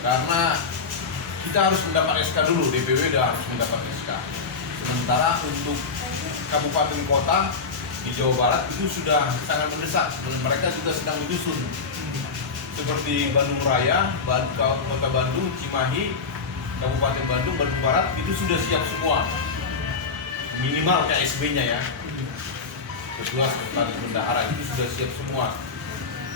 karena kita harus mendapat SK dulu, DPW udah harus mendapat SK. Sementara untuk kabupaten kota di Jawa Barat itu sudah sangat mendesak dan mereka juga sedang menyusun. Seperti Bandung Raya, Kota Bandung, Cimahi, Kabupaten Bandung, Bandung Barat itu sudah siap semua. Minimal KSB-nya ya. Ketua Sekretaris Bendahara itu sudah siap semua.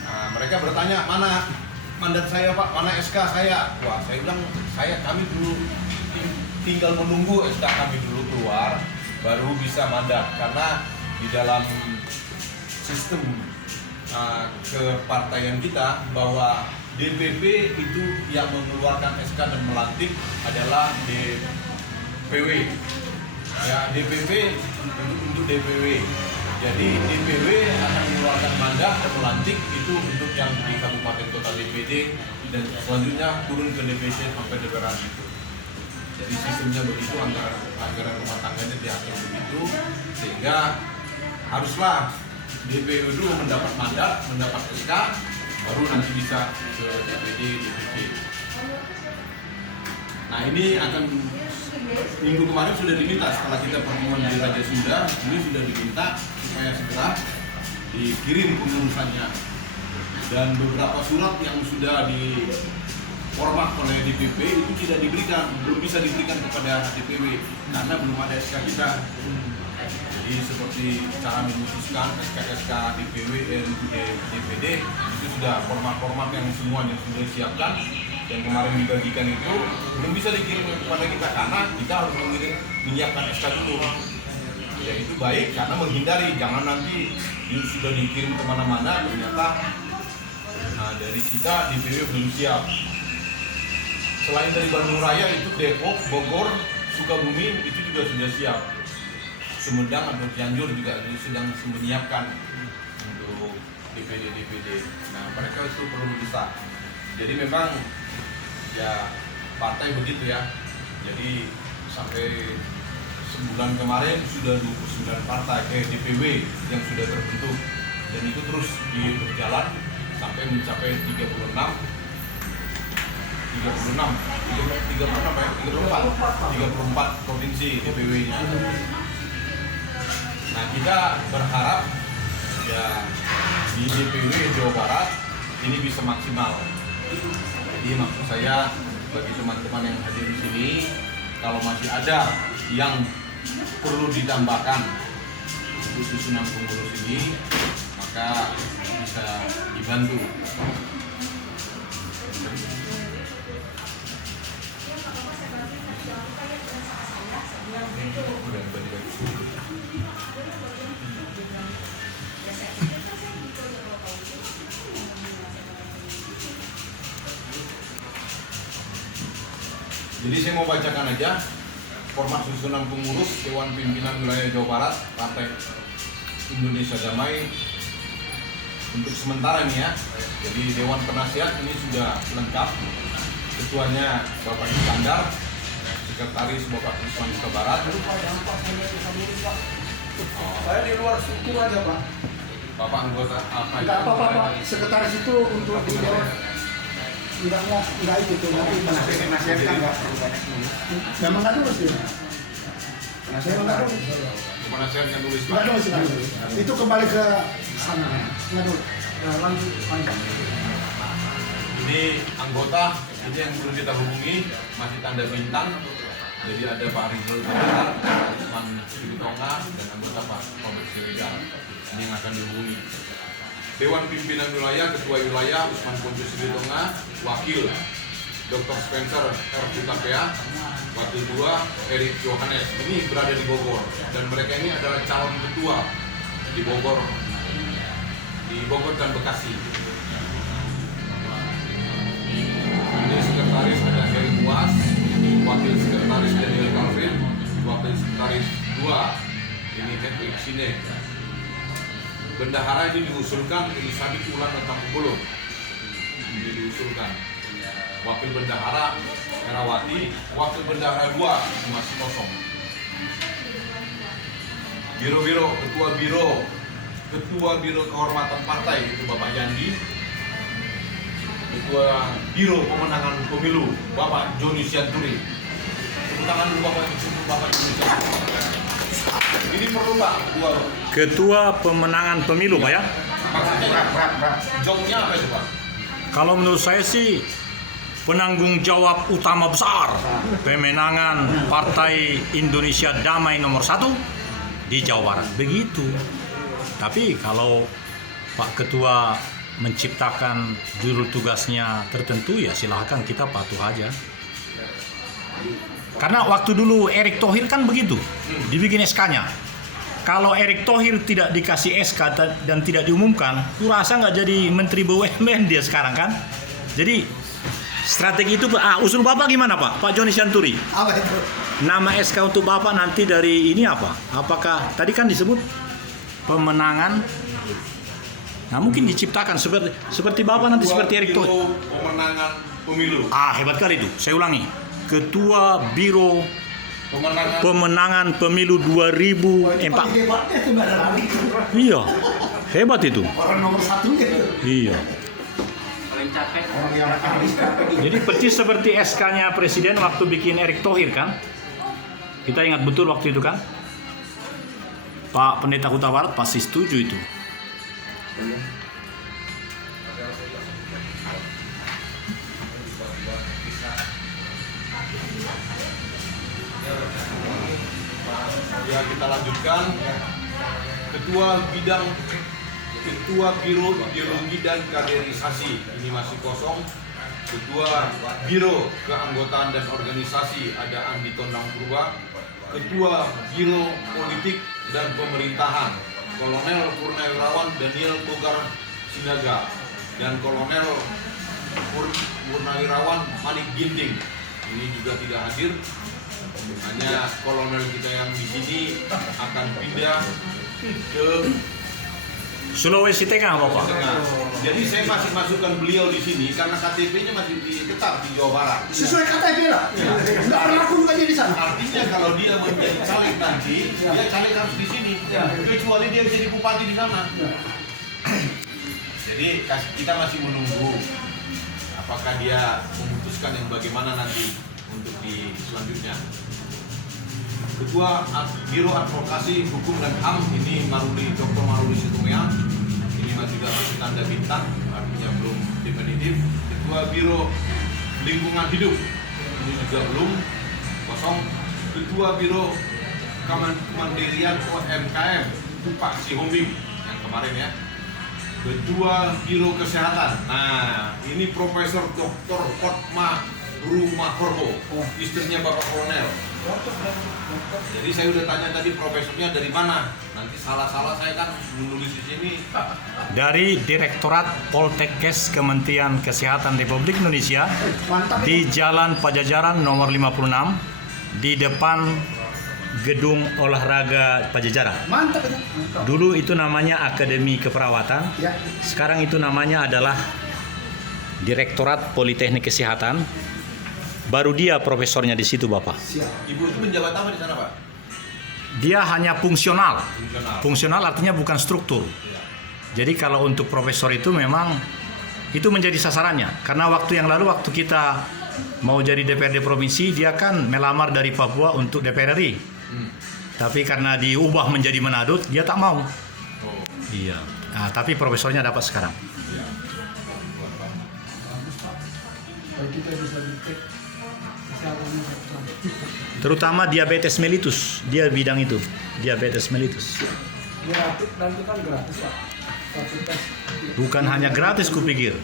Nah, mereka bertanya, mana mandat saya Pak, mana SK saya? Wah, saya bilang, kami dulu tinggal menunggu SK kami dulu keluar, baru bisa mandat. Karena di dalam sistem kepartaian kita bahwa DPP itu yang mengeluarkan SK dan melantik adalah DPW. Ya, DPP untuk DPW. Jadi DPW akan mengeluarkan mandat dan melantik itu untuk yang di kabupaten kota DPD dan selanjutnya turun ke DPC sampai DPRD itu. Jadi sistemnya begitu, anggaran rumah tangganya diatur begitu, sehingga haruslah DPW dulu mendapat mandat, mendapat SK, baru nanti bisa ke DPD, DPC. Nah ini akan minggu kemarin sudah diminta setelah kita pertemuan di Raja Sunda, ini sudah diminta supaya segera dikirim pengurusannya dan beberapa surat yang sudah diformat oleh DPP itu tidak diberikan, belum bisa diberikan kepada DPW karena belum ada SK kita. Jadi seperti cara memutuskan SK DPW DPD itu sudah format-format yang semuanya sudah disiapkan yang kemarin dibagikan itu belum bisa dikirim kepada kita karena kita harus menyiapkan SK dulu. Ya itu baik karena menghindari jangan nanti sudah dikirim kemana-mana ternyata dari kita DPW belum siap. Selain dari Bandung Raya itu Depok, Bogor, Sukabumi itu juga sudah siap. Sumedang atau Cianjur juga sedang menyiapkan untuk DPD. Nah mereka itu perlu bisa. Jadi memang ya partai begitu ya. Jadi sampai sebulan kemarin sudah 29 partai DPW yang sudah terbentuk dan itu terus berjalan sampai mencapai 34 provinsi DPW-nya. Nah kita berharap ya di DPW Jawa Barat ini bisa maksimal. Jadi maksud saya bagi teman-teman yang hadir di sini, kalau masih ada yang perlu ditambahkan untuk susunan pengurus ini, maka bisa dibantu. Jadi saya mau bacakan aja format susunan pengurus Dewan Pimpinan Wilayah Jawa Barat Partai Indonesia Damai untuk sementara ini ya. Jadi Dewan Penasihat ini sudah lengkap. Ketuanya Bapak Iskandar, Sekretaris Bapak Usman Huta Barat. Saya di luar struktur aja Pak. Bapak anggota apa? Tidak apa-apa Pak. Sekretaris itu untuk di Dewan enggak itu nanti penasihat kan enggak memang enggak nulis dia. Penasihat enggak nulis. Penasihat yang nulis. Enggak nulis. Itu kembali ke sana. Enggak nulis. Lanjut. Ini anggota ini yang perlu kita hubungi masih tanda bintang. Jadi ada Pak Rizal Tabata, Usman Sibitonga dan anggota Pak Robert Siregar. Ini yang akan dihubungi. Dewan Pimpinan Wilayah, Ketua Wilayah Usman Pontius Sibitonga, Wakil Dr. Spencer R. Hutapea, Wakil 2 Erik Johannes. Ini berada di Bogor dan mereka ini adalah calon ketua di Bogor dan Bekasi. Ini sekretaris ada Heri Muas, Wakil Sekretaris Daniel Calvin, Wakil Sekretaris 2 ini Hedwig Sine. Bendahara ini diusulkan Elisabeth Ulan Tampulo. Ini diusulkan. Wakil Bendahara Herawati, Wakil Bendahara 2 masih kosong. Biro, Ketua Biro Kehormatan Partai itu Bapak Yandi. Ketua Biro Pemenangan Pemilu Bapak Joni Sianturi. Tepuk tangan dulu Bapak Joni Sianturi. Ini perlu Pak Ketua Pemenangan Pemilu Pak ya? Maksudnya jobnya apa itu Pak? Kalau menurut saya sih penanggung jawab utama besar pemenangan Partai Indonesia Damai nomor 1 di Jawa Barat. Begitu. Tapi kalau Pak Ketua menciptakan juru tugasnya tertentu, ya silahkan kita patuh aja. Karena waktu dulu Erick Thohir kan begitu, dibikin SK-nya. Kalau Erick Thohir tidak dikasih SK dan tidak diumumkan, aku rasa nggak jadi Menteri BUMN dia sekarang kan. Jadi strategi itu, usul Bapak gimana Pak Joni Sianturi? Apa itu? Nama SK untuk Bapak nanti dari ini apa? Apakah tadi kan disebut pemenangan? Nah mungkin diciptakan seperti Bapak nanti seperti Erick Thohir. Biro Pemenangan Pemilu. Hebat kali itu. Saya ulangi. Ketua Biro Pemenangan Pemilu 2004. Hebatnya itu Mbak Darani. Iya. Hebat itu. Orang nomor 1 gitu. Iya. Orang yang habis capek gitu. Jadi persis seperti SK-nya Presiden waktu bikin Erick Thohir kan? Kita ingat betul waktu itu kan? Pak Pendeta Huta Barat pasti setuju itu. Ya kita lanjutkan. Ketua Biro Ideologi dan Kaderisasi ini masih kosong. Ketua Biro Keanggotaan dan Organisasi ada Andi Tondang Purba. Ketua Biro Politik dan Pemerintahan Kolonel Purnawirawan Daniel Bogar Sinaga dan Kolonel Purnawirawan Malik Ginting ini juga tidak hadir. Hanya kolonel kita yang di sini akan pindah ke Sulawesi Tengah Bapak. Tengah. Jadi saya masih masukkan beliau di sini karena KTP-nya masih tetap di Jawa Barat. Sesuai KTP lah. Enggak ada aku juga di sana. Artinya kalau dia menjadi caleg nanti, dia caleg harus di sini. Kecuali dia jadi bupati di sana. Jadi kita masih menunggu apakah dia memutuskan yang bagaimana nanti untuk di selanjutnya. Ketua Biro Advokasi Hukum dan HAM ini Dr. Maruli Situmea. Ini juga masih tanda bintang, artinya belum definitif. Ketua Biro Lingkungan Hidup ini juga belum, kosong. Ketua Biro Kemandirian UMKM itu Pak Sihombing yang kemarin ya. Ketua Biro Kesehatan. Nah, ini Profesor Dr. Hotma Rumakorbo, istrinya Bapak Kolonel. Jadi saya udah tanya tadi profesornya dari mana. Nanti salah-salah saya kan menulis di sini. Dari Direktorat Poltekkes Kementerian Kesehatan Republik Indonesia di Jalan Pajajaran nomor 56 di depan Gedung Olahraga Pajajaran. Mantap itu. Dulu itu namanya Akademi Keperawatan. Ya. Sekarang itu namanya adalah Direktorat Politeknik Kesehatan. Baru dia profesornya di situ Bapak. Siap. Ibu itu menjabat apa di sana Pak? Dia hanya fungsional. Fungsional. Fungsional artinya bukan struktur. Jadi kalau untuk profesor itu memang itu menjadi sasarannya. Karena waktu yang lalu waktu kita mau jadi DPRD provinsi, dia kan melamar dari Papua untuk DPR RI. Tapi karena diubah menjadi Manado, dia tak mau. Iya. Nah, tapi profesornya dapat sekarang. Kalau kita bisa dicek kesehatannya Terutama diabetes mellitus, dia bidang itu, diabetes mellitus. gratis, dan itu kan gratis Pak. Rapid test. Bukan hanya gratis kupikir,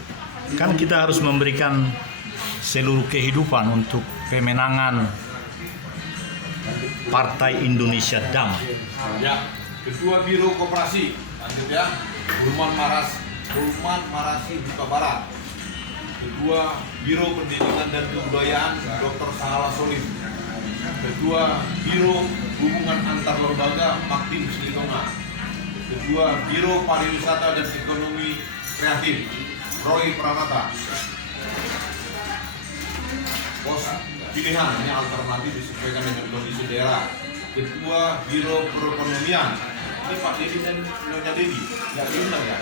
kan kita harus memberikan seluruh kehidupan untuk pemenangan Partai Indonesia Damai. Ya, Ketua Biro Koperasi, lanjut ya. Ulman Marasi Huta Barat. Ketua Biro Pendidikan dan Kebudayaan Dr. Sahala Solim. Ketua Biro Hubungan Antar Lembaga Maktim Silitonga. Ketua Biro Pariwisata dan Ekonomi Kreatif Roy Pranata. Pos pilihan ini alternatif disesuaikan dengan kondisi daerah. Ketua Biro Perekonomian ini Pak Dedi dan Nyonya Dedi nggak diundang ya?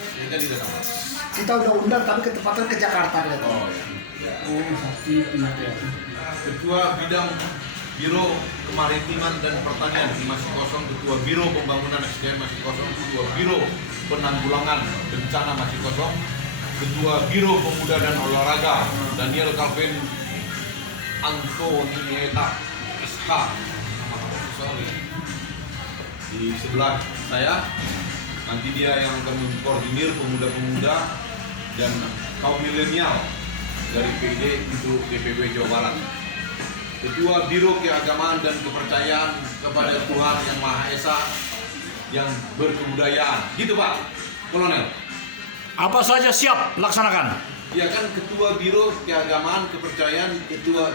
Nyonya Dedi datang. kita udah undang tapi ketepatan ke Jakarta lihat. Oh ya. Ketua Bidang Biro Kemaritiman dan Pertanian masih kosong, Ketua Biro Pembangunan SDM masih kosong, Ketua Biro Penanggulangan Bencana masih kosong, Ketua Biro Pemuda dan Olahraga Daniel Calvin Antonieta SH. Sorry. Di sebelah saya nanti dia yang akan mengkoordinir pemuda-pemuda dan kaum milenial dari PD untuk DPW Jawa Barat. Ketua Biro Keagamaan dan Kepercayaan kepada Tuhan Yang Maha Esa yang berkebudayaan. Gitu Pak Kolonel. Apa saja siap laksanakan. Ya kan, Ketua Biro Keagamaan Kepercayaan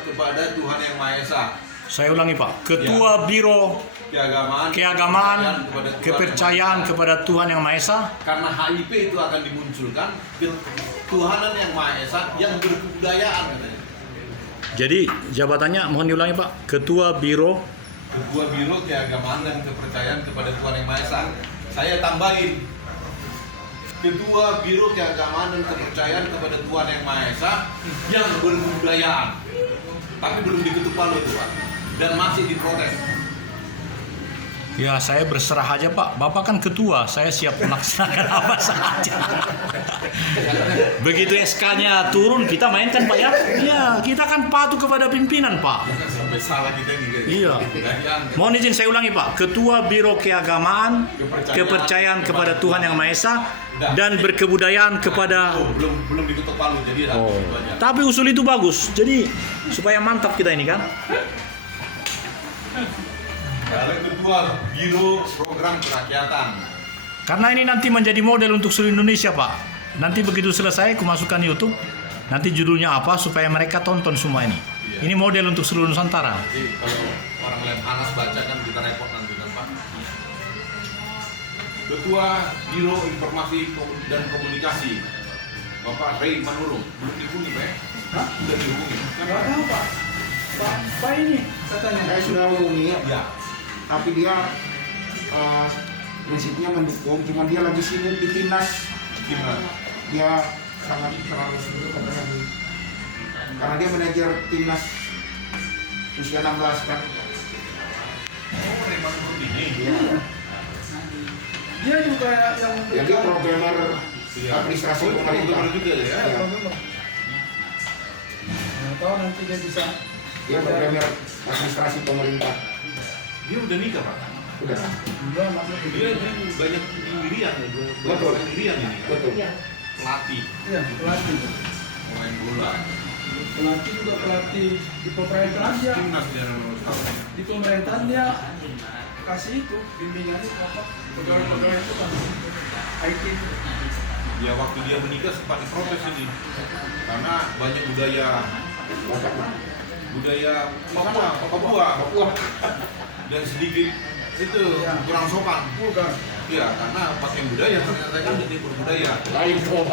kepada Tuhan Yang Maha Esa. Saya ulangi Pak. Ketua Biro Keagamaan Kepercayaan kepada Tuhan Yang Maha Esa. Karena HIP itu akan dimunculkan ketuhanan Yang Maha Esa yang berkebudayaan katanya. Jadi jabatannya mohon diulangi Pak. Ketua Biro Keagamaan dan Kepercayaan kepada Tuhan Yang Maha Esa. Saya tambahin, Ketua Biro Keagamaan dan Kepercayaan kepada Tuhan Yang Maha Esa yang berkebudayaan. Tapi belum diketuk palu itu Pak, dan masih diprotes. Ya saya berserah aja Pak. Bapak kan ketua, saya siap melaksanakan apa saja. Begitu SK-nya turun kita mainkan Pak ya. Iya, kita kan patuh kepada pimpinan Pak. Sampai salah kita nih guys. Iya. Mohon izin saya ulangi Pak. Ketua Biro Keagamaan Kepercayaan kepada Tuhan Yang Maha Esa dan berkebudayaan kepada. Belum diketuk palu jadi Oh. itu aja. Tapi usul itu bagus. Jadi supaya mantap kita ini kan. Lalu Ketua Biro Program Kerakyatan. Karena ini nanti menjadi model untuk seluruh Indonesia Pak. Nanti begitu selesai aku masukkan YouTube. Nanti judulnya apa supaya mereka tonton semua ini. Iya. Ini model untuk seluruh Nusantara. Jadi kalau orang lain panas baca kan kita repot nanti kan Pak. Ketua Biro Informasi dan Komunikasi Bapak Rey Manurung. Belum dihubungi Pak ya? Hah? Sudah dihubungi. Nggak tahu Pak. Pak ini katanya. Saya sudah hubungi Ya. tapi dia prinsipnya mendukung, cuma dia lagi sibuk di timnas. Gimana? Dia sangat terlalu sibuk katanya karena dia manajer timnas usia 16 kan. Oh, Rey Manurung ini. Iya. Dia juga yang Ya, dia programmer administrasi Oh, itu pemerintah. benar juga ya. Iya. tahu nanti dia bisa. Dia programmer administrasi pemerintah. Dia udah nikah Pak. Udah. Dia masuk ke Dia banyak pendirian, Betul. pendirian ini. Betul. Pelatih, Iya, pelatih. main bola. Pelatih juga pelatih di pemerintahan dia. Timnas dia nomor satu. Di pemerintahan dia kasih itu bimbingan itu apa? Pegawai-pegawai itu kan IT. Ya waktu dia menikah sempat diprotes ini karena banyak budaya Papua dan sedikit itu kurang sopan. Bukan. Ya karena pakai budaya ternyata kan jadi berbudaya. Lain kok.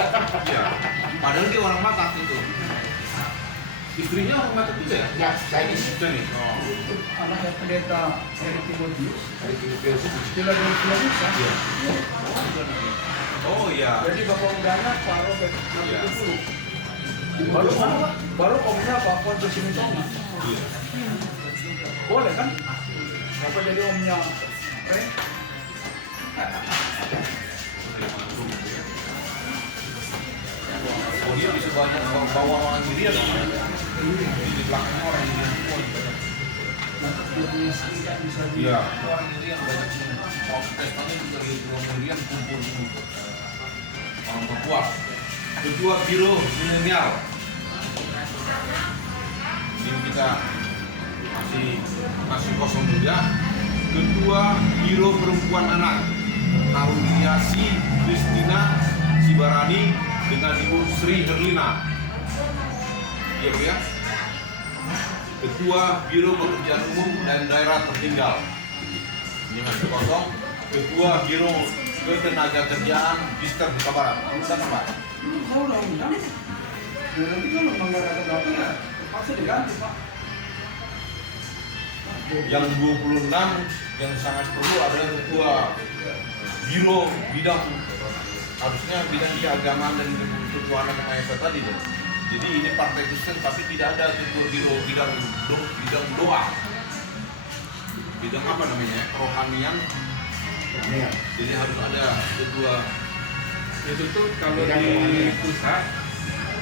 Ya padahal dia orang Batak itu. Istrinya orang Batak juga ya? Ya, Chinese. Chinese. Oh. Itu anaknya pendeta dari Timotius. Dari Filipina. Bila dari Filipina. Iya. Oh iya. Jadi bapak undangnya Pak Robert Iya. Nabi baru omnya Pak Ponco Simitona. Iya. Boleh kan? Bapak jadi omnya Rey. Oh dia bisa banyak bawa orang Indian di belakangnya orang Indian semua. Dia punya serikat bisa di Iya. Orang Indian banyak sini. Pestanya juga di orang Indian kumpul orang Papua. Ketua Biro Milenial. Ini kita masih kosong juga. Ketua Biro Perempuan Anak. Tauriasi Kristina Sibarani dengan Ibu Sri Herlina. Iya Bu ya. Ketua Biro Pekerjaan Umum dan Daerah Tertinggal. Ini masih kosong. Ketua Biro Ketenagakerjaan Dister Buka Barat. Siapa Pak? Kalau udah undang, ya nanti kalau melanggar kata ya terpaksa diganti Pak. Yang 26 yang sangat perlu adalah Ketua Biro Bidang harusnya bidang keagamaan dan ketuhanan Maha Esa tadi deh. Jadi ini partai Kristen tapi tidak ada bidang doa. Bidang apa namanya? Rohanian. Iya. Jadi harus ada ketua. Itu tuh kalau di pusat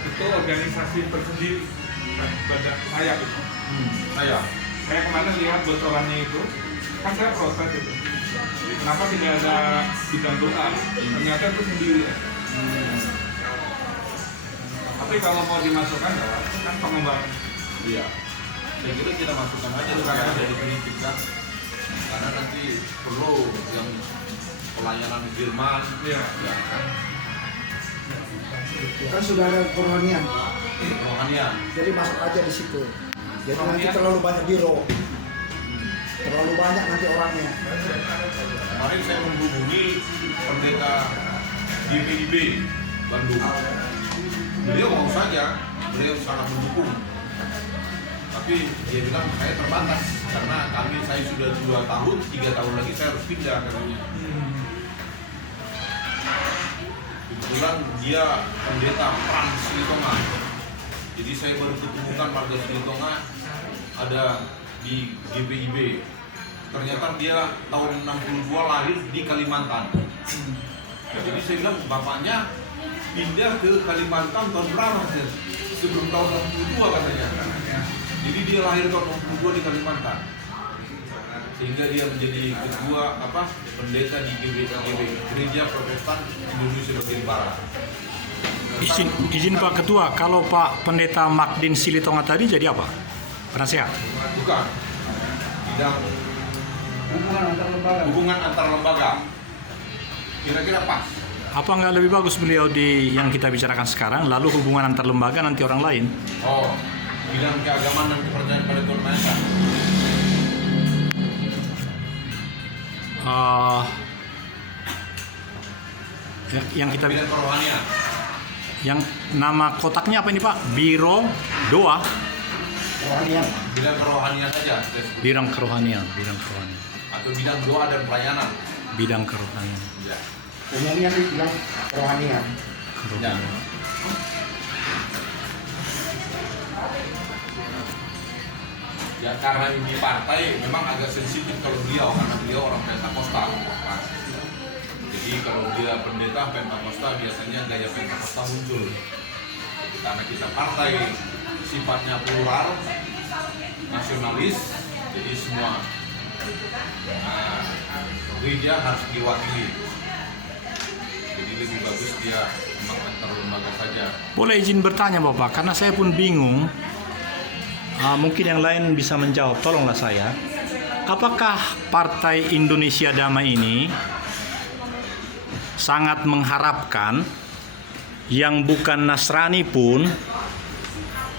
itu organisasi tersendiri badan saya gitu. Saya kemarin lihat bocorannya itu, kan saya protes itu. Kenapa tidak ada bidang doa? Ternyata itu sendiri. Tapi kalau mau dimasukkan ya, kan pengembangan. Iya. Saya kira kita masukkan aja karena dari prinsip kan. Karena nanti perlu yang pelayanan firman. Iya. Ya kan. Kan sudah ada kerohanian, Rohanian. jadi masuk aja di situ. Jadi nanti terlalu banyak biro, terlalu banyak nanti orangnya. Kemarin saya menghubungi pendeta GPIB Bandung. Beliau mau saja, beliau sangat mendukung. Tapi dia bilang saya terbatas karena saya sudah 2 tahun, 3 tahun lagi saya harus pindah katanya. Kebetulan dia pendeta Pram Silitonga. Jadi saya baru ketemukan warga Silitonga ada di GPIB. Ternyata dia tahun 62 lahir di Kalimantan. Jadi saya bilang bapaknya pindah ke Kalimantan tahun berapa? Sebelum tahun 62 katanya. Jadi dia lahir tahun 62 di Kalimantan. Sehingga dia menjadi ketua pendeta di GBKGB, Gereja Protestan Indonesia Bagian Barat. Izin Pak Ketua, kalau Pak Pendeta Magdin Silitonga tadi jadi apa? Penasehat? Bukan. Bidang hubungan antar lembaga. Kira-kira pas. Apa nggak lebih bagus beliau di yang kita bicarakan sekarang, lalu hubungan antar lembaga nanti orang lain? Oh, bidang keagamaan dan kepercayaan pada Tuhan Maha Esa. Yang kita Bidang kerohanian. yang nama kotaknya apa ini Pak? Biro Doa. Kerohanian. Bidang kerohanian saja. Bidang kerohanian. Atau bidang doa dan pelayanan. Bidang kerohanian. Ya. Umumnya dibilang kerohanian. Ya. Ya karena ini partai memang agak sensitif kalau beliau karena beliau orang Pentakosta. Jadi kalau dia pendeta Pentakosta biasanya gaya Pentakosta muncul. Karena kita partai sifatnya plural, nasionalis, jadi semua gereja harus diwakili. Jadi lebih bagus dia memang antar lembaga saja. Boleh izin bertanya Bapak, karena saya pun bingung. Mungkin yang lain bisa menjawab, tolonglah saya. Apakah Partai Indonesia Damai ini sangat mengharapkan yang bukan Nasrani pun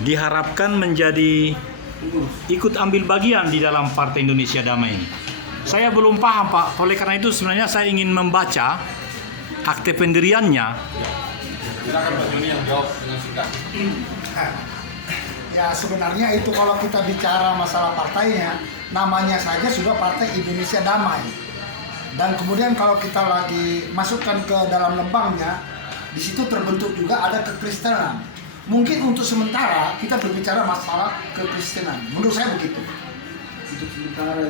diharapkan menjadi ikut ambil bagian di dalam Partai Indonesia Damai ini? Saya belum paham Pak, oleh karena itu sebenarnya saya ingin membaca akte pendiriannya. Silakan Pak Joni yang jawab dengan singkat. Ya sebenarnya itu kalau kita bicara masalah partainya, namanya saja sudah Partai Indonesia Damai. Dan kemudian kalau kita lagi masukkan ke dalam lembangnya, di situ terbentuk juga ada kekristenan. Mungkin untuk sementara kita berbicara masalah kekristenan. Menurut saya begitu.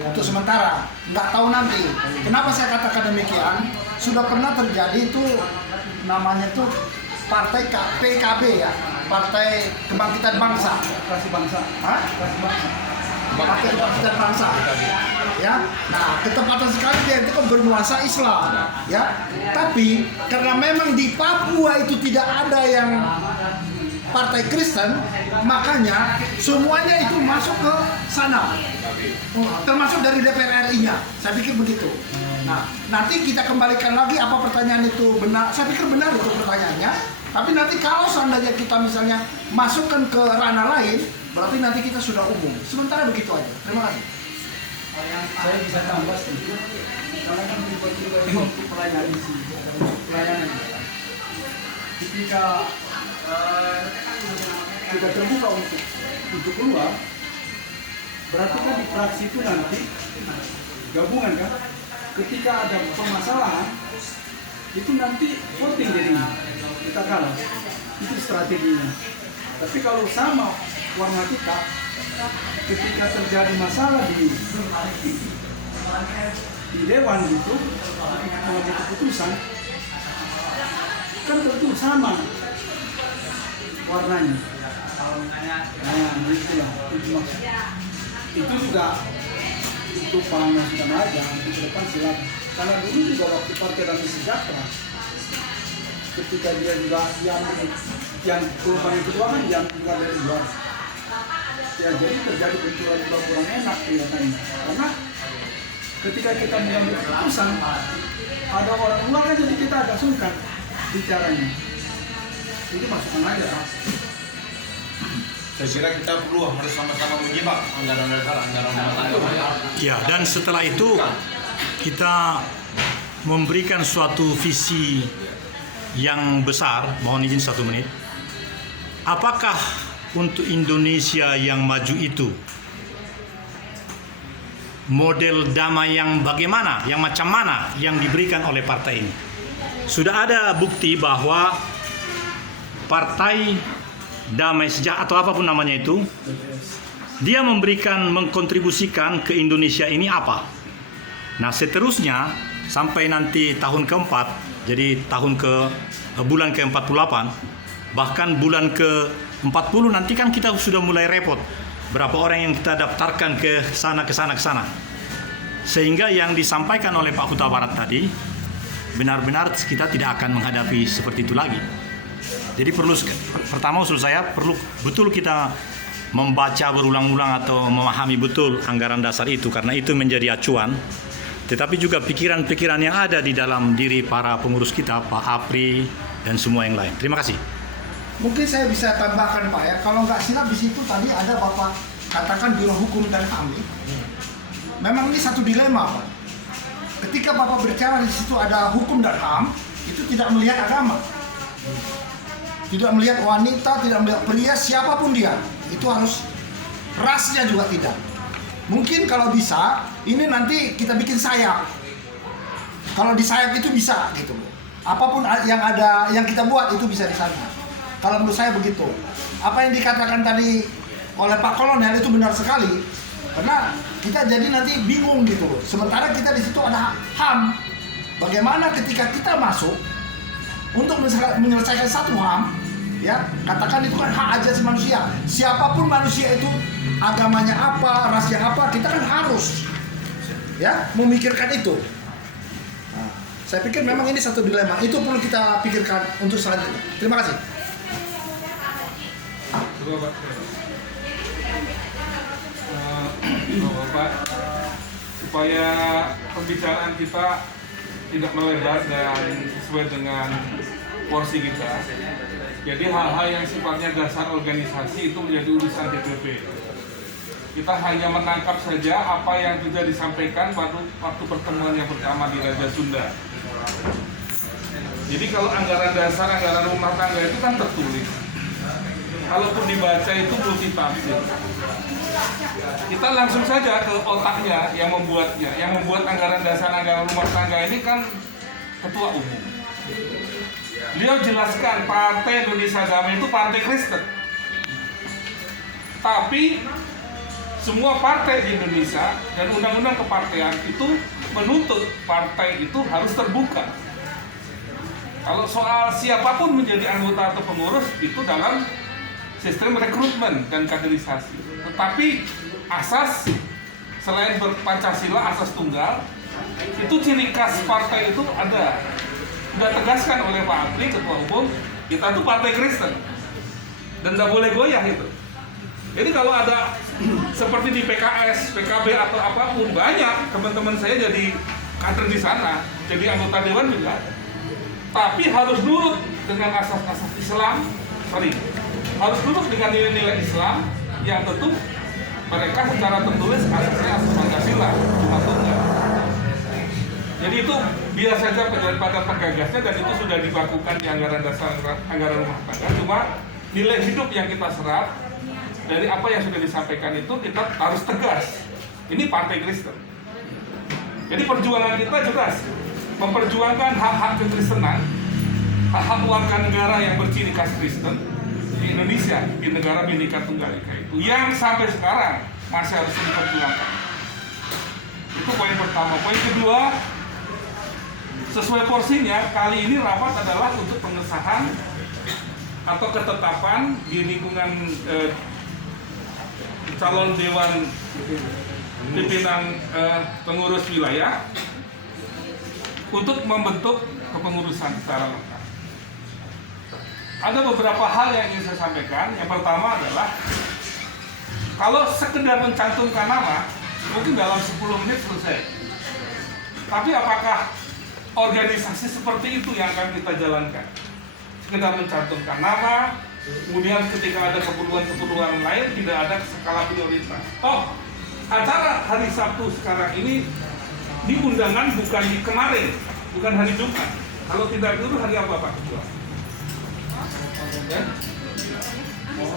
Untuk sementara, nggak tahu nanti. Kenapa saya katakan demikian? Sudah pernah terjadi itu namanya tuh Partai PKB ya, Partai Kebangkitan Bangsa. Partai Kebangkitan Bangsa. Ya, nah ketepatan sekali dia itu kan bernuansa Islam, ya. Tapi karena memang di Papua itu tidak ada yang Partai Kristen, makanya semuanya itu masuk ke sana, termasuk dari DPR RI-nya. Saya pikir begitu. Nah, nanti kita kembalikan lagi apa pertanyaan itu benar. Saya pikir benar itu pertanyaannya. Tapi nanti kalau seandainya kita misalnya masukkan ke ranah lain, berarti nanti kita sudah umum. Sementara begitu aja. Terima kasih. Saya bisa tambah sedikit. Karena kan tiba-tiba itu pelayanan di sini, pelayanan. Ketika kita terbuka untuk keluar, berarti kan di fraksi itu nanti gabungan kan. Ketika ada permasalahan, itu nanti voting jadinya, kita kalah. Itu strateginya. Tapi kalau sama warna kita, ketika terjadi masalah di dewan gitu, mengambil keputusan, kan tentu sama warnanya. Nah, itulah itu maksud. Itu juga untuk pengalaman kita aja untuk ke depan silakan. Karena dulu juga waktu Partai Damai Sejahtera, ketika dia juga yang korban yang kedua kan yang juga dari luar. Ya, jadi terjadi benturan juga kurang enak kelihatannya. Karena ketika kita mengambil keputusan, ada orang luar kan jadi kita agak sungkan bicaranya. Itu masukan aja, Pak. Saya kira kita perlu harus sama-sama menyimak anggaran dasar, anggaran rumah tangga. Ya, dan setelah itu kita memberikan suatu visi yang besar. Mohon izin 1 menit. Apakah untuk Indonesia yang maju itu model damai yang bagaimana, yang macam mana yang diberikan oleh partai ini? Sudah ada bukti bahwa Partai Damai Sejahtera atau apapun namanya itu, dia mengkontribusikan ke Indonesia ini apa? Nah, seterusnya sampai nanti tahun keempat, jadi bulan ke-48, bahkan bulan ke-40 nanti kan kita sudah mulai repot. Berapa orang yang kita daftarkan ke sana. Sehingga yang disampaikan oleh Pak Huta Barat tadi, benar-benar kita tidak akan menghadapi seperti itu lagi. Jadi pertama usul saya perlu betul kita membaca berulang-ulang atau memahami betul anggaran dasar itu, karena itu menjadi acuan. Tetapi juga pikiran-pikiran yang ada di dalam diri para pengurus kita, Pak Apri dan semua yang lain. Terima kasih. Mungkin saya bisa tambahkan Pak ya, kalau nggak silap di situ tadi ada Bapak katakan Biro Hukum dan HAM. Memang ini satu dilema Pak. Ketika Bapak berbicara di situ ada hukum dan HAM, itu tidak melihat agama. Tidak melihat wanita, tidak melihat pria, siapapun dia. Itu harus rasnya juga tidak. Mungkin kalau bisa, ini nanti kita bikin sayap. Kalau di sayap itu bisa gitu loh. Apapun yang ada, yang kita buat itu bisa di sana. Kalau menurut saya begitu. Apa yang dikatakan tadi oleh Pak Kolonel itu benar sekali. Karena kita jadi nanti bingung gitu loh. Sementara kita di situ ada HAM. Bagaimana ketika kita masuk untuk menyelesaikan satu HAM, ya katakan itu kan hak asasi manusia. Siapapun manusia itu, agamanya apa, rasnya apa, kita kan harus ya memikirkan itu. Nah, saya pikir memang ini satu dilema. Itu perlu kita pikirkan untuk selanjutnya. Terima kasih. Coba Pak. Bapak, supaya pembicaraan kita tidak melebar dan sesuai dengan porsi kita. Jadi hal-hal yang sifatnya dasar organisasi itu menjadi urusan DPP. Kita hanya menangkap saja apa yang sudah disampaikan waktu pertemuan yang pertama di Raja Sunda. Jadi kalau anggaran dasar, anggaran rumah tangga itu kan tertulis. Kalaupun dibaca itu multitafsir. Kita langsung saja ke otaknya yang membuatnya. Yang membuat anggaran dasar, anggaran rumah tangga ini kan Ketua Umum. Beliau jelaskan Partai Indonesia Damai itu partai Kristen. Tapi semua partai di Indonesia dan undang-undang kepartean itu menuntut partai itu harus terbuka. Kalau soal siapapun menjadi anggota atau pengurus itu dalam sistem rekrutmen dan kaderisasi. Tetapi asas selain berpancasila, asas tunggal, itu ciri khas partai itu ada. Sudah tegaskan oleh Pak Apri, Ketua Umum, kita itu partai Kristen dan tidak boleh goyah itu. Jadi kalau ada seperti di PKS, PKB atau apapun, banyak teman-teman saya jadi kader di sana, jadi anggota dewan juga. Tapi harus nurut dengan asas-asas Islam, harus nurut dengan nilai-nilai Islam yang tentu mereka secara tertulis asasnya asas Pancasila, cuma tunggal. Jadi itu biar saja pada penggagasnya dan itu sudah dibakukan di anggaran dasar, anggaran rumah tangga. Cuma nilai hidup yang kita serap dari apa yang sudah disampaikan itu kita harus tegas. Ini partai Kristen. Jadi perjuangan kita jelas. memperjuangkan hak-hak kekristenan, hak-hak warga negara yang berciri khas Kristen di Indonesia, di negara Bhinneka Tunggal Ika itu, yang sampai sekarang masih harus diperjuangkan. Itu poin pertama. Poin kedua, sesuai porsinya, kali ini rapat adalah untuk pengesahan atau ketetapan di lingkungan calon dewan pimpinan pengurus wilayah untuk membentuk kepengurusan secara lengkap. Ada beberapa hal yang ingin saya sampaikan. Yang pertama adalah kalau sekedar mencantumkan nama, mungkin dalam 10 menit selesai. Tapi apakah organisasi seperti itu yang akan kita jalankan? Sekedar mencantumkan nama, kemudian ketika ada keperluan-keperluan lain tidak ada skala prioritas. Oh, acara hari Sabtu sekarang ini di undangan bukan di kemarin, bukan hari Jumat. Kalau tidak dulu hari apa Pak Ketua? Ya?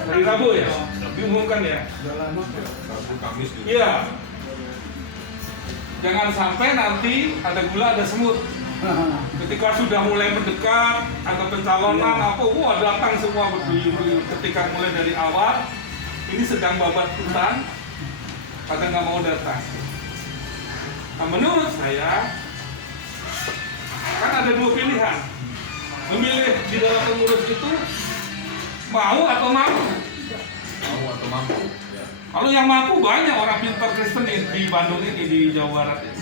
Hari Rabu ya? Diumumkan ya? Rabu, Kamis juga. Iya. Jangan sampai nanti ada gula ada semut. Ketika sudah mulai mendekat, ada pencalonan apa, wah datang semua berduyun-duyun. Ketika mulai dari awal, ini sedang babat hutan, pada nggak mau datang. Nah, menurut saya, kan ada dua pilihan. Memilih di dalam pengurus itu mau atau mampu. Mau atau mampu. Ya. Kalau yang mampu banyak orang pintar Kristen di Bandung ini, di Jawa Barat ini.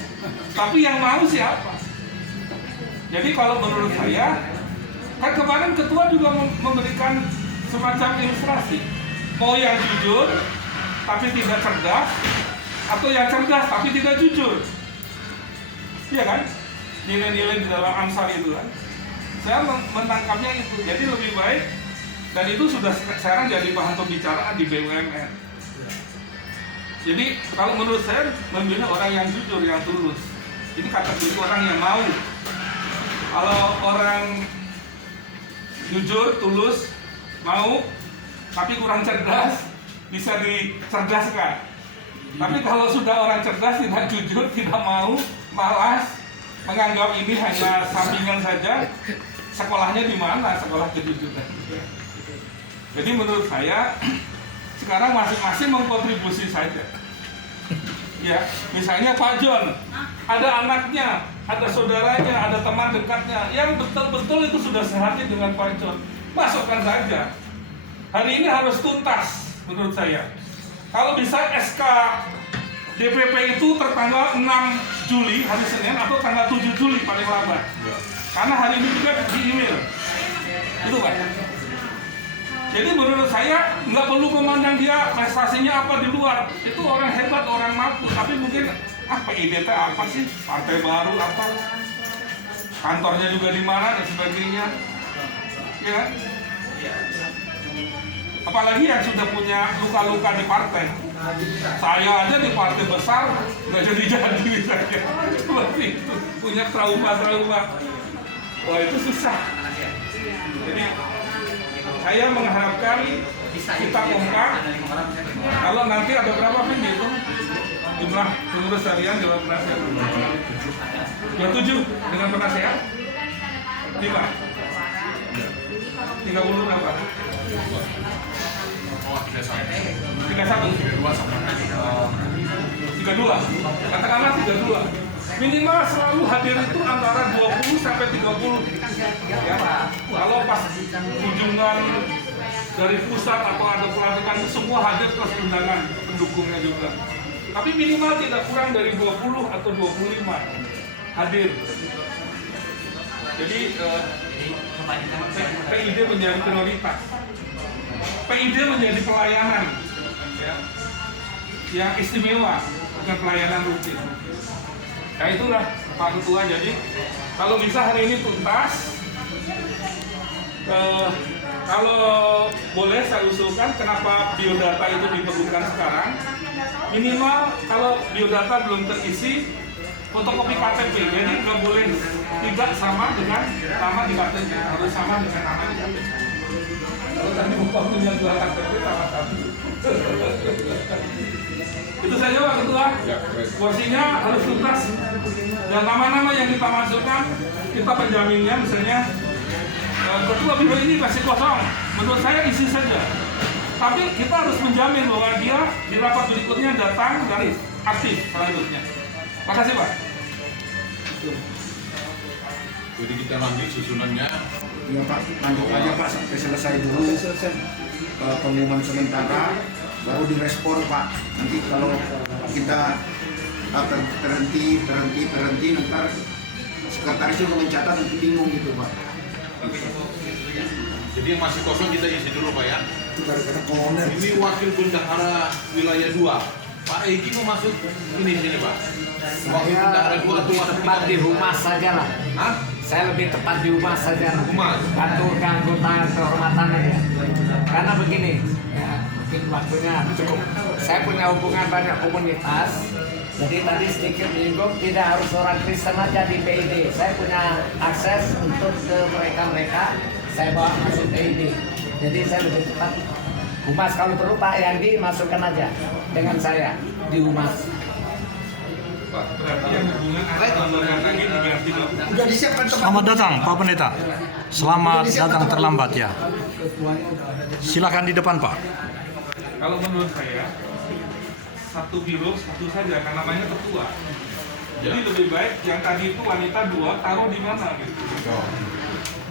Tapi yang mau siapa? Jadi kalau menurut saya, kan kemarin ketua juga memberikan semacam ilustrasi. Mau yang jujur, tapi tidak cerdas, atau yang cerdas tapi tidak jujur. Iya kan? Nilai-nilai di dalam Amsal itu kan. Saya menangkapnya itu. Jadi lebih baik, dan itu sudah sekarang jadi bahan pembicaraan di BUMN. Jadi kalau menurut saya memilih orang yang jujur, yang tulus. Ini kata itu orang yang mau. Kalau orang jujur, tulus, mau, tapi kurang cerdas, bisa dicerdaskan. Tapi kalau sudah orang cerdas, tidak jujur, tidak mau, malas, menganggap ini hanya sampingan saja, sekolahnya di mana? Sekolah kejujuran. Jadi menurut saya, sekarang masing-masing mengkontribusi saja. Ya, misalnya Pak John, ada anaknya, ada saudaranya, ada teman dekatnya yang betul-betul itu sudah sehati dengan Pak John, masukkan saja. Hari ini harus tuntas menurut saya. Kalau bisa SK DPP itu tertanggal 6 Juli hari Senin atau tanggal 7 Juli paling lambat. Karena hari ini juga di email. Itu Pak. Jadi menurut saya nggak perlu memandang dia prestasinya apa di luar. Itu orang hebat, orang mampu. Tapi mungkin PIDT apa sih? Partai baru apa? Kantornya juga di mana dan sebagainya. Ya kan? Apalagi yang sudah punya luka-luka di partai. Saya aja di partai besar nggak jadi misalnya. Seperti itu. Punya trauma-trauma. Wah itu susah. Jadi saya mengharapkan kita kompak. Kalau nanti ada berapa pun itu jumlah pengurus harian dewan penasehat? 27 dengan penasehat? 5? 30 berapa? 31? 32? Katakanlah 32. Minimal selalu hadir itu antara 20 sampai 30. Ya, kalau pas kunjungan dari pusat atau ada pelantikan semua hadir plus undangan pendukungnya juga. Tapi minimal tidak kurang dari 20 atau 25 hadir. Jadi PID menjadi prioritas. PID menjadi pelayanan ya, yang istimewa, bukan pelayanan rutin. Ya itulah Pak Ketua. Jadi kalau bisa hari ini tuntas. Kalau boleh saya usulkan kenapa biodata itu diperlukan sekarang. Minimal kalau biodata belum terisi, fotokopi KTP. Jadi nggak boleh tidak sama dengan nama di KTP, harus sama dengan nama di KTP. Kalau tadi Bapak punya dua KTP sama satu. Itu saja Pak Ketua. kedua, porsinya harus tuntas. Dan nama-nama yang kita masukkan, kita penjaminnya misalnya ketua biro ini masih kosong. Menurut saya isi saja. Tapi kita harus menjamin bahwa dia di rapat berikutnya datang dan aktif selanjutnya. Makasih Pak. Jadi kita lanjut susunannya. Ya Pak, lanjut aja Pak sampai selesai dulu pengumuman sementara, baru direspon Pak. Nanti kalau kita akan terhenti, ntar sekretaris juga mencatat nanti bingung gitu Pak. Jadi yang masih kosong kita isi dulu Pak ya. Itu gara-gara kolonel. Ini wakil bendahara wilayah 2. Pak Egi mau masuk ini sini Pak. Wakil bendahara 2 atau ada tepat di humas saja lah. Hah? Saya lebih tepat di humas saja. Humas? Bantu keanggotaan kehormatan aja. Karena begini, ya, mungkin waktunya cukup. Saya punya hubungan banyak komunitas. Jadi tadi sedikit menyinggung, tidak harus orang Kristen aja di PID. Saya punya akses untuk ke mereka-mereka. Saya bawa masuk PID. Jadi saya lebih tepat. Humas kalau perlu Pak Yandi masukkan aja dengan saya di humas. Pak, berarti yang hubungan antara lembaga lagi diganti Pak. Udah disiapkan tempat. Selamat datang Pak Pendeta. Selamat datang terlambat ya. Silakan di depan Pak. Kalau menurut saya, satu biro satu saja, karena namanya ketua. Jadi lebih baik yang tadi itu wanita 2 taruh di mana gitu.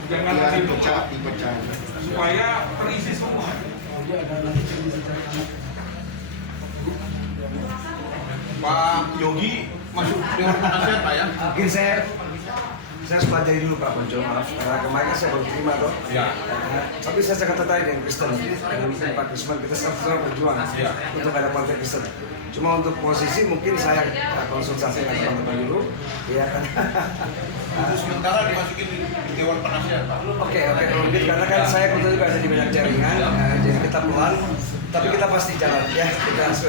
Jangan Ya, tadi dipecah. supaya terisi semua. Pak Yogi masuk Dewan Penasihat Pak ya? Mungkin saya pelajari dulu Pak Ponco, maaf karena kemarin saya baru terima toh. Ya. Tapi saya sangat tertarik dengan Kristen, dengan Pak Kristen kita sama berjuang Ya. untuk ada partai Kristen. Cuma untuk posisi mungkin saya konsultasi dengan teman-teman dulu, ya kan. Itu sementara dimasukin di Dewan Penasihat Pak. Oke, kalau gitu karena kan saya kebetulan juga ada di banyak jaringan, jadi kita pelan, tapi kita pasti jalan ya.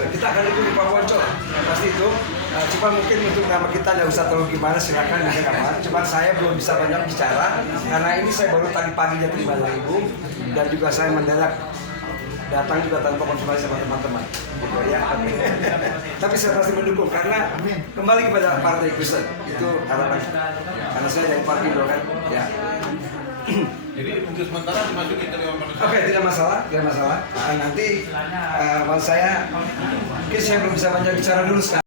Kita akan dukung Pak Ponco, pasti itu. Cuma mungkin untuk nama kita nggak usah terlalu gimana, silakan bisa kapan. Cuma saya belum bisa banyak bicara karena ini saya baru tadi pagi aja terima dari Ibu dan juga saya mendadak datang juga tanpa konsultasi sama teman-teman, gitu ya. Tapi saya pasti mendukung karena kembali kepada partai Kristen itu harapan. Karena saya dari partai itu kan, ya. Jadi untuk sementara dimasukin ke Dewan Penasihat. Oke, tidak masalah. Nanti saya mungkin saya belum bisa banyak bicara dulu sekarang.